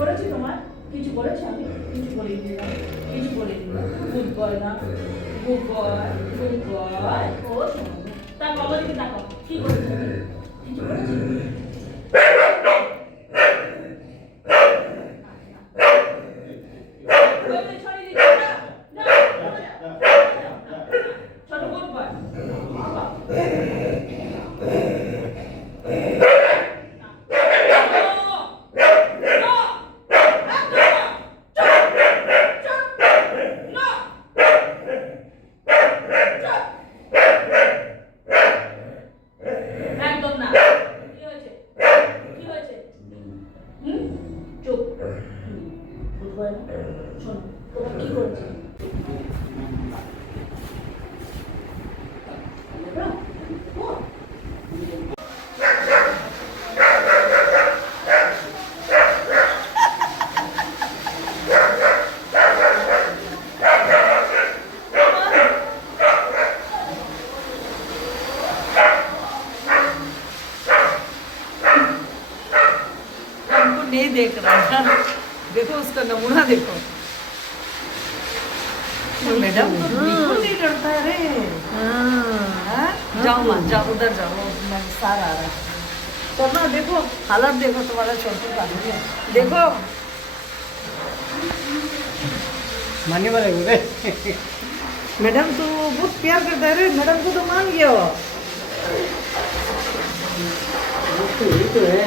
করেছি তোমার? কিছু করেছি আমি? কিছু বলিনি না, কিছু বলিনি না। গুড বয় না, গুড বয়, গুড বয়। ও শোনো, তার বাবার দিকে তাকাও। কি করেছি আমি? কিছু করেছি? ছোট গুড বয়। একদম না। কি হয়েছে? কি হয়েছে? হুম? চুপ। বুঝবো না? শোনো, তোমার কি করেছে? हमको नहीं देख रहा है। देखो उसका नमूना देखो। मैडम तो बिल्कुल नहीं डरता है रे। हाँ? जाओ माँ, जाओ उधर जाओ, सार आ रहा है। तो ना देखो हालत देखो तुम्हारा छोटू का। देखो मानने वाले बोले मैडम तो बहुत प्यार करता है रे। मैडम को तो मान गया हो। ये तो है